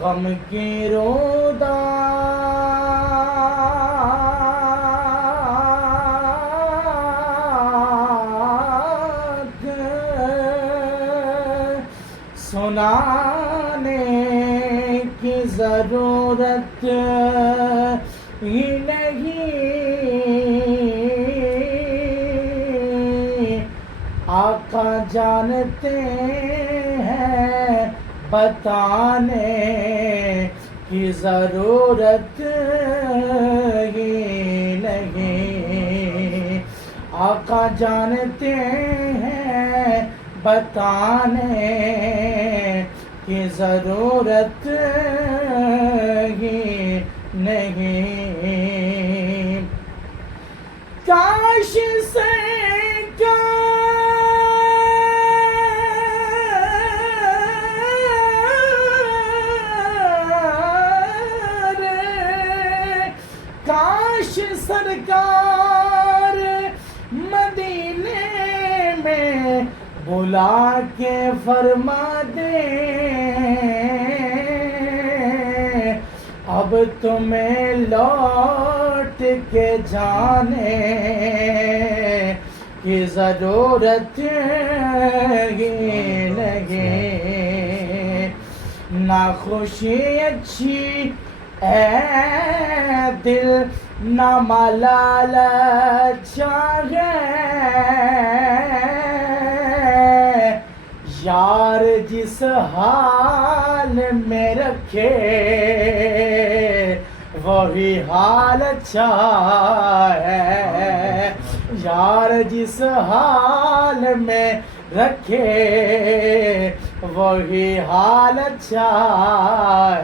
غم کی رودات سنانے کی ضرورت ہی نہیں، آقا جانتے ہیں بتانے کی ضرورت ہی نہیں، آقا جانتے ہیں بتانے کی ضرورت ہی نہیں۔ کاش سرکار مدینے میں بلا کے فرما دیں اب تمہیں لوٹ کے جانے کی ضرورت ہی نہیں، نہ خوشی اچھی اے دل نہ ملال چاہے، یار جس حال میں رکھے وہی حال اچھا ہے، یار جس حال میں رکھے وہی حال اچھا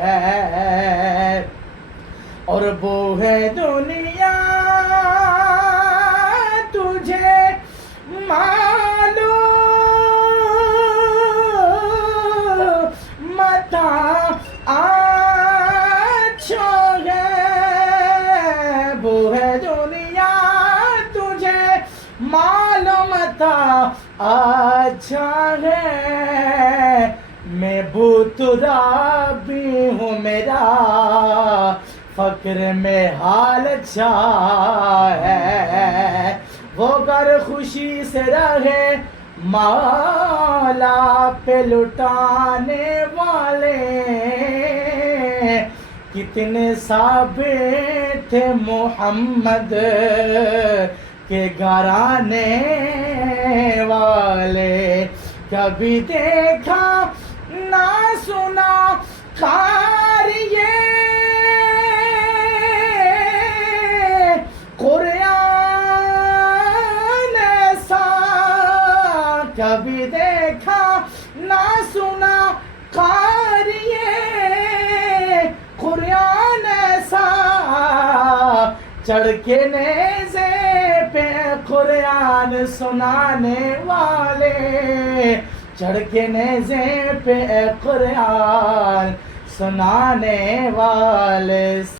ہے، اور وہ ہے دنیا تجھے معلوم تھا اچھا ہے، وہ ہے دنیا تجھے معلوم تھا اچھا ہے، میں بھوترا بھی ہوں میرا فقر میں حال اچھا ہے، وہ گر خوشی سے رہے مولا پہ لٹانے والے، کتنے صحابے تھے محمد کے گھرانے والے، کبھی دیکھا نہ سنا قاری قرآن ایسا، کبھی دیکھا نہ سنا قاری قرآن ایسا، چڑھ کے نیزے پہ قرآن سنانے والے، چڑھ کے نیزے پہ قرآن سنانے والے۔